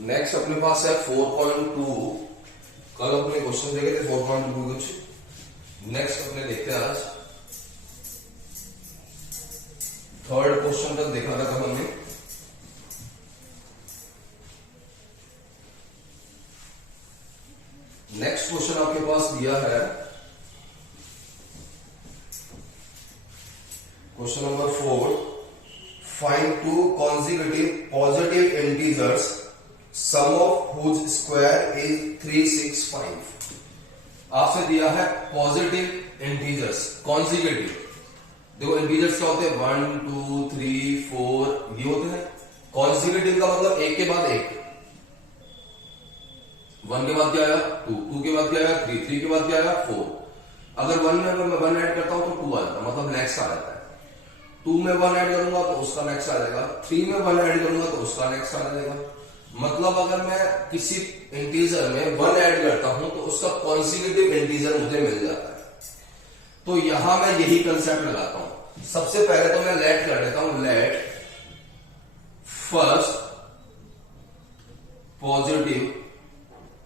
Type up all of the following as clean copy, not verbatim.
Next अपने पास है 4.2। कल अपने क्वेश्चन देखे थे 4.2 कुछ। नेक्स्ट अपने देखते हैं आज थर्ड क्वेश्चन तक देखा था कल हमने। नेक्स्ट क्वेश्चन आपके पास दिया है question number 4। Find two consecutive positive integers sum of whose square is 365। आपसे दिया है पॉजिटिव इंटीजर्स कॉन्जिक्यूटिव। देखो इंटीजर्स क्या होते हैं 1 2 3 4 ये होते हैं। कॉन्जिक्यूटिव का मतलब एक के बाद एक। 1 के बाद क्या आया 2, 2 के बाद क्या आया 3, 3 के बाद क्या आया 4। अगर 1 में अगर मैं 1 ऐड करता हूं तो 2 आ जाता है, मतलब नेक्स्ट आ जाता है। 2 में 1 ऐड करूंगा तो उसका नेक्स्ट आ जाएगा। 3 में 1 ऐड करूंगा तो उसका नेक्स्ट आ जाएगा। मतलब अगर मैं किसी इंटीजर में 1 ऐड करता हूं तो उसका कॉन्जिक्यूटिव इंटीजर मुझे मिल जाता है। तो यहां मैं यही कंसेप्ट लगाता हूं। सबसे पहले तो मैं लेट कर देता हूं, let first positive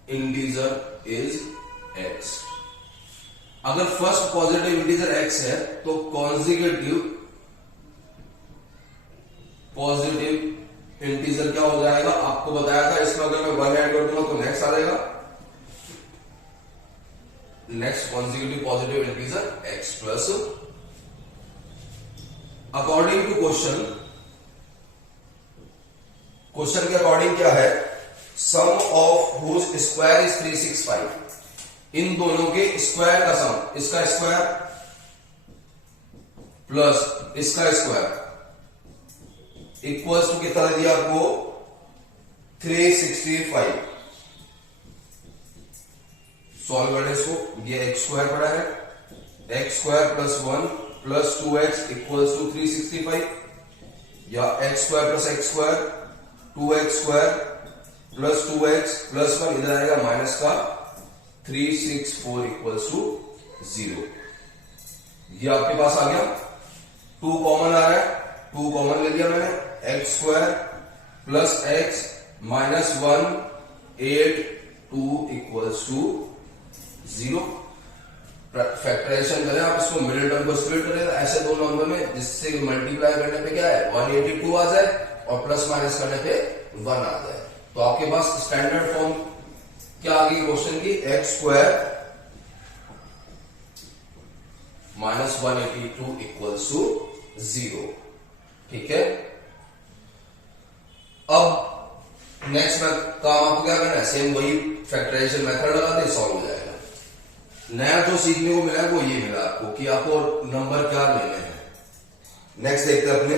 integer is x। अगर फर्स्ट पॉजिटिव इंटीजर x है तो कॉन्जिक्यूटिव पॉजिटिव इंटीजर क्या हो जाएगा, आपको बताया था। इसमें अगर मैं 1 ऐड कर दूंगा तो नेक्स्ट आ जाएगा, next consecutive positive integer x plus according to question के अकॉर्डिंग क्या है, sum of whose square is 365। इन दोनों के स्क्वायर का सम, इसका स्क्वायर प्लस इसका स्क्वायर इक्वल्स टू कितना दिया आपको 365। सॉल्व करने इसको, ये एक्स स्क्वायर पड़ा है, x square plus 1 plus 2x equals to 365, या x square plus x square 2x square plus 2x plus 1 इधर आएगा माइनस का 364 इक्वल्स टू 0। ये आपके पास आ गया। 2 कॉमन आ रहा है, 2 कॉमन ले लिया मैंने, x square plus x minus 1 8 2 equals to 0। Factorisation करें आप इसको, मिडिल टर्म को स्प्लिट करें ऐसे दो नंबर में, जिससे मल्टीप्लाई करने पे क्या है 182 आ जाए और प्लस माइनस करने पे 1 आ जाए। तो आपके पास स्टैंडर्ड फॉर्म क्या आ गई क्वेश्चन की, x square minus 182 equals to 0। ठीक है। अब नेक्स्ट में काम आपको क्या करना है, सेम वही फैक्टराइजेशन मेथड लगा दे, सॉल्व हो जाएगा। नया जो सीखने को मिला है वो ये मिला आपको कि आपको नंबर क्या लेने हैं। नेक्स्ट देखते हैं अपने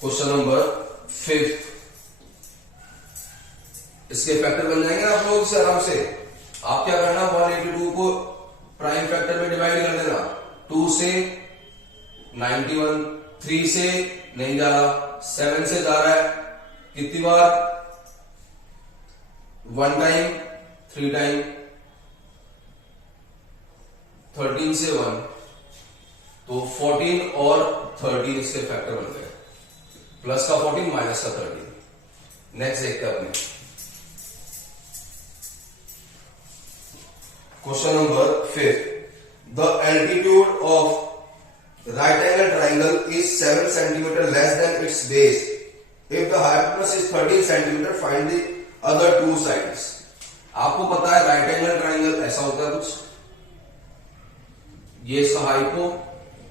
क्वेश्चन नंबर 5। इसके फैक्टर बन जाएंगे आप लोग से आराम से। आप क्या करना, 182 को प्राइम फैक्टर में डिवाइड कर देना। 2 से 91, 3 से नहीं जा रहा, 7 से जा रहा है, कितनी बार 1 टाइम 3 टाइम, 13 से 1, तो 14 और 13 इसके फैक्टर बन गए। प्लस का 14 माइनस का 13। नेक्स्ट देखते हैं अपने question number 5। The altitude of right angle triangle is 7 centimetre less than it's base. If the hypotenuse is 13 centimetre find the other 2 sides. आपको पता है राइट एंगल ट्राइंगल ऐसा होता है कुछ, ये इसका हाइपो,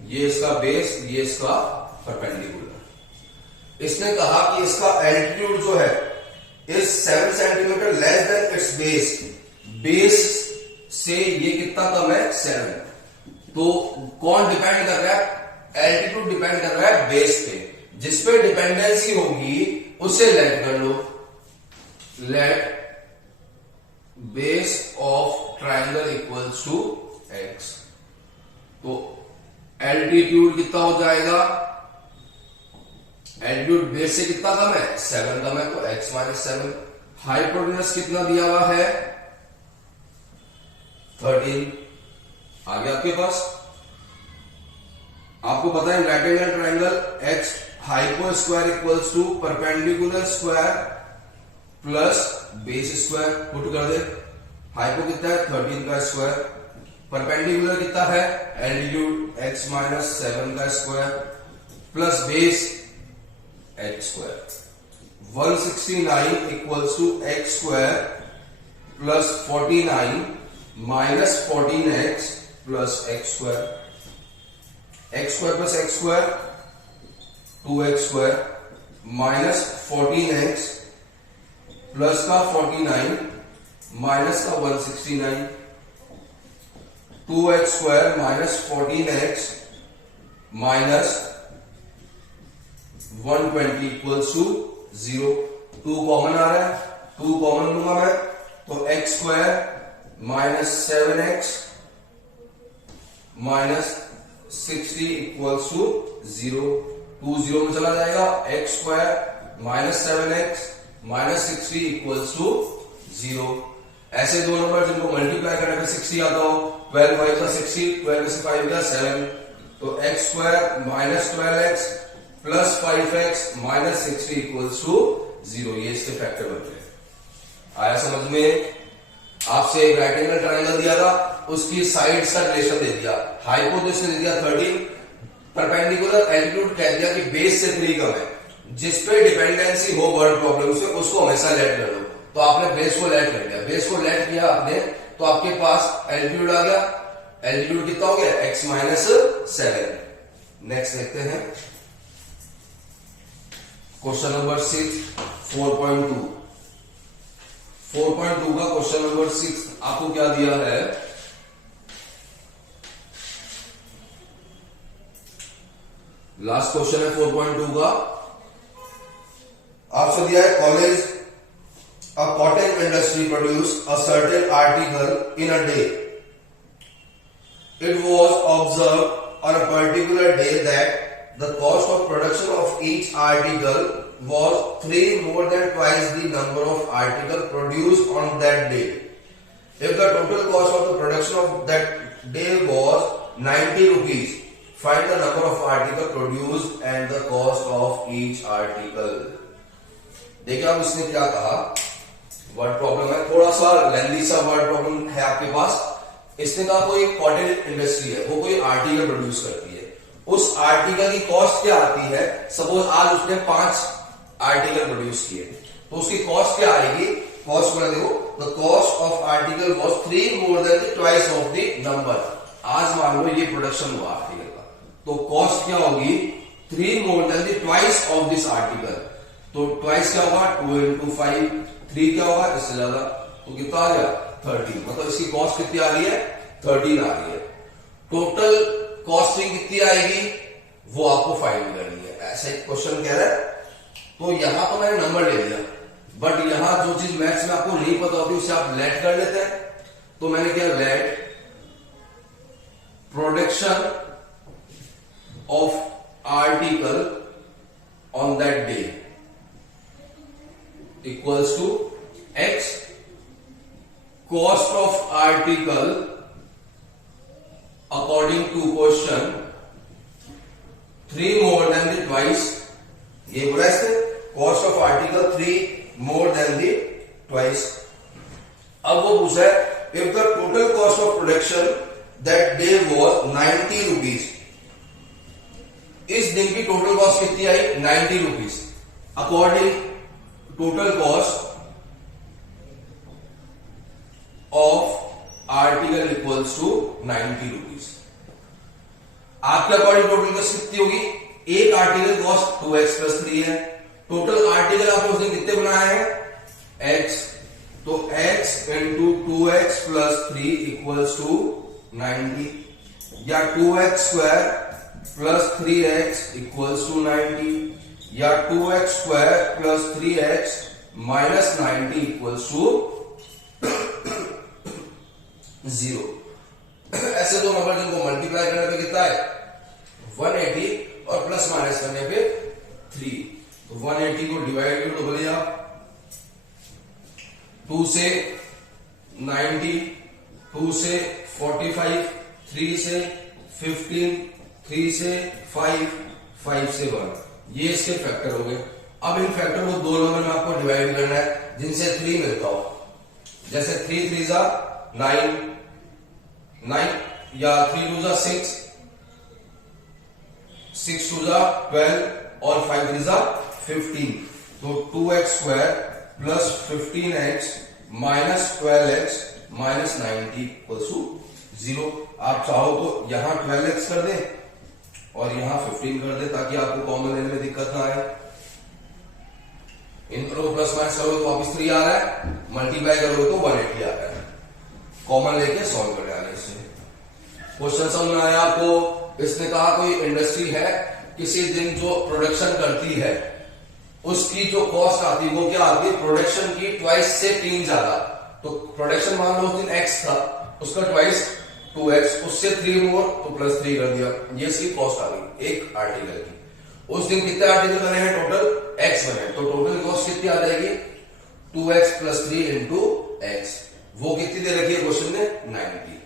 ये इसका बेस, ये इसका परपेंडिकुलर। इसने कहा कि इसका एल्टीट्यूड जो है is 7 centimetre less than it's base. Base से ये कितना कम है 7। तो कौन डिपेंड कर रहा है, एल्टीट्यूड डिपेंड कर रहा है बेस पे। जिस पे डिपेंडेंसी होगी उसे लेट कर लो, let base of triangle equals to x। तो एल्टीट्यूड कितना हो जाएगा, एल्टीट्यूड बेस से कितना कम है 7 कम है, तो x माइनस 7। हाइपोटेनस कितना दिया हुआ है 13 आ गया आपके पास। आपको पता है right angle triangle x hypo square equals to perpendicular square plus base square. Put कर दे, हाइपो कितना है 13 का स्क्वायर, परपेंडिकुलर कितना है एल्टीट्यूड x माइनस 7 का square plus base x square. 169 equals to x square plus 49 minus 14x plus x square. x square plus x square 2x square minus 14x plus का 49 minus का 169, 2x square minus 14x minus 120 equals to 0। 2 common आ रहा है, 2 common लूंगा मैं तो x square minus 7x minus 60 equals to 0। 2 0 में चला जाएगा, x square minus 7x minus 60 equals to 0। ऐसे दो नंबर जिनको मल्टीप्लाई करने पे 60 आता हो, 12 5 का 60, 12 से 5 का 7, तो x square minus 12x plus 5x minus 60 equals to 0। ये इसके फैक्टर बनते हैं। आया समझ में? आपसे एक राइट एंगल ट्रायंगल दिया था, उसकी साइड्स का रिलेशन दे दिया। हाइपोटेन्यूज दे दिया 13, परपेंडिकुलर एल्टीट्यूड कह दिया कि बेस से 3 कम है। जिस पे डिपेंडेंसी हो वर्ड प्रॉब्लम्स में उसको हमेशा लेट कर लो। तो आपने बेस को लेट कर लिया, बेस को लेट किया आपने तो आपके पास एल्टीट्यूड आ गया। एल्टीट्यूड कितना हो गया x माइनस 7। नेक्स्ट देखते हैं क्वेश्चन नंबर 6 4.2। 4.2 का क्वेश्चन नंबर 6 आपको क्या दिया है? लास्ट क्वेश्चन है 4.2 का। आपसे दिया है college a cotton industry produced a certain article in a day. It was observed on a particular day that the cost of production of each article was 3 more than twice the number of articles produced on that day. If the total cost of the production of that day was 90 rupees, find the number of articles produced and the cost of each article. देखिए अब इसने क्या कहा, word problem है, थोड़ा सा lengthy सा word problem है आपके पास। इसने कहा कोई कॉटन इंडस्ट्री है, वो कोई आर्टिकल प्रोड्यूस करती है, उस आर्टिकल की कॉस्ट क्या आती है? सपोज आज उसने 5 आर्टिकल प्रोड्यूस किए तो उसकी कॉस्ट क्या आएगी? कॉस्ट बना देखो, the cost of article was 3 more than the twice of the number. आज मान लो ये प्रोडक्शन हुआ आर्टिकल का, तो कॉस्ट क्या होगी? 3 more than the twice of this article. तो ट्वाइस क्या होगा? 2 into 5, 3 क्या होगा? इससे ज्यादा, तो कितना आ गया? 13। मतलब इसकी कॉस्ट कितनी आ रही है? 13 आ रही है। टोटल कॉस्टिंग कितनी आएगी वो आपको फाइंड करनी है। ऐसा एक क्वेश्चन कह रहा है, तो यहां तो मैंने नंबर ले लिया, बट यहां जो चीज मैथ्स में आपको नहीं पता होती उसे आप लेट कर लेते हैं। तो मैंने किया let production of article on that day equals to x cost of article according to question 3 more than the twice। ये बोला इसने cost of article 3 more than the twice। अब वो पूछा है if the total cost of production that day was 90 rupees, इस दिन की टोटल कॉस्ट कितनी आई? 90 rupees। According total cost of article equals to 90 rupees. आपके अकॉर्डिंग टोटल कॉस्ट कितनी होगी? एक आर्टिकल कॉस्ट 2x प्लस 3 है। टोटल आर्टिकल आपने उस दिन कितने बनाए हैं? x, तो x into 2x plus 3 equals to 90, या 2x square plus 3x equals to 90, या 2x square plus 3x minus 90 equals to 0। ऐसे दो नंबर जिनको मल्टीप्लाई करने पे कितना है? 180 और प्लस माइनस करने पे 3। तो 180 को डिवाइड कर दो भैया, 2 से 90, 2 से 45, 3 से 15, 3 से 5, 5 से 1, ये फैक्टर हो गए। अब इन फैक्टर को दो नंबर में आपको डिवाइड करना है जिनसे 3 मिलता हो। जैसे 3 3 जा 9, 9 या 3 2 जा 6, 6 2 जा 12 और 5 3 जा 15। तो 2x square plus 15x minus 12x minus 90 equal to 0। आप चाहो तो यहां 12x कर दें और यहां 15 कर दें ताकि आपको कॉमन लेने में दिक्कत ना आए। इन दोनों प्लस माइनस करोगे तो वापिस 3 आ रहा है, मल्टीप्लाई करोगे तो 180 आ रहा है। कॉमन लेके सॉल्व कर आने से क्वेश्चन समझ में आया आपको। इसने कहा कोई इंडस्ट्री है किसी दिन जो प्रोडक्शन करती है उसकी जो कॉस्ट आती है वो क्या आती है, प्रोडक्शन की ट्वाइस से 3 ज्यादा। तो प्रोडक्शन मान लो उस दिन x था, उसका ट्वाइस 2x, उससे 3 मोर तो प्लस 3 कर दिया, ये इसकी कॉस्ट आ गई एक आर्टिकल की। उस दिन कितने आर्टिकल बने हैं, टोटल x बने, तो टोटल कॉस्ट कितनी आ जाएगी 2x प्लस 3 इंटू x। वो कितनी दे रखी है क्वेश्चन में 90।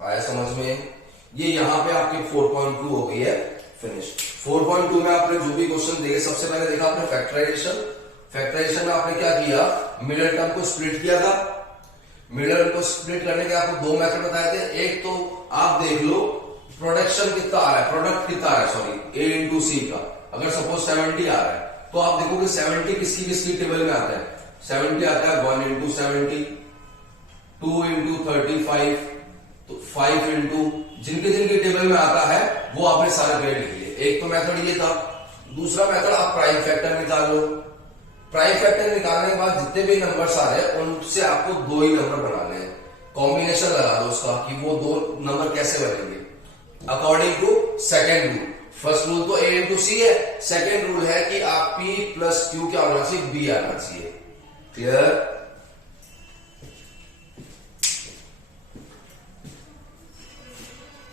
आया समझ में। ये यहां पे आपकी 4.2 हो गई है फिनिश। 4.2 में आपने जो भी क्वेश्चन देखे सबसे पहले देखा आपने फैक्टराइजेशन। फैक्टराइजेशन में आपने क्या किया, मिडिल टर्म को स्प्लिट किया था। मिडिल टर्म को स्प्लिट करने के आपको दो मेथड बताए थे। एक तो आप देख लो प्रोडक्शन कितना आ रहा है, प्रोडक्ट कितना आ रहा है, सॉरी a इंटू सी का। अगर सपोज 70 आ रहा है तो आप देखोगे 70 किसकी किसकी टेबल में आता है। 70 आता है 1 इंटू 70, 2 इंटू 35, तो 5 इंटू जिनके जिनके टेबल में आता है वो आपने सारे ग्रेड लिख लिए। एक तो मेथड ये था। दूसरा मेथड आप प्राइम फैक्टर निकाल लो। प्राइम फैक्टर निकालने के बाद जितने भी नंबर्स आ रहे हैं उनसे आपको दो ही नंबर बनाने हैं, कॉम्बिनेशन लगा दो उसका कि वो दो नंबर कैसे बनेंगे according to second rule. First rule तो a इंटू सी है, सेकेंड रूल है कि आप p प्लस क्यू क्या होना चाहिए, b आना चाहिए। क्लियर।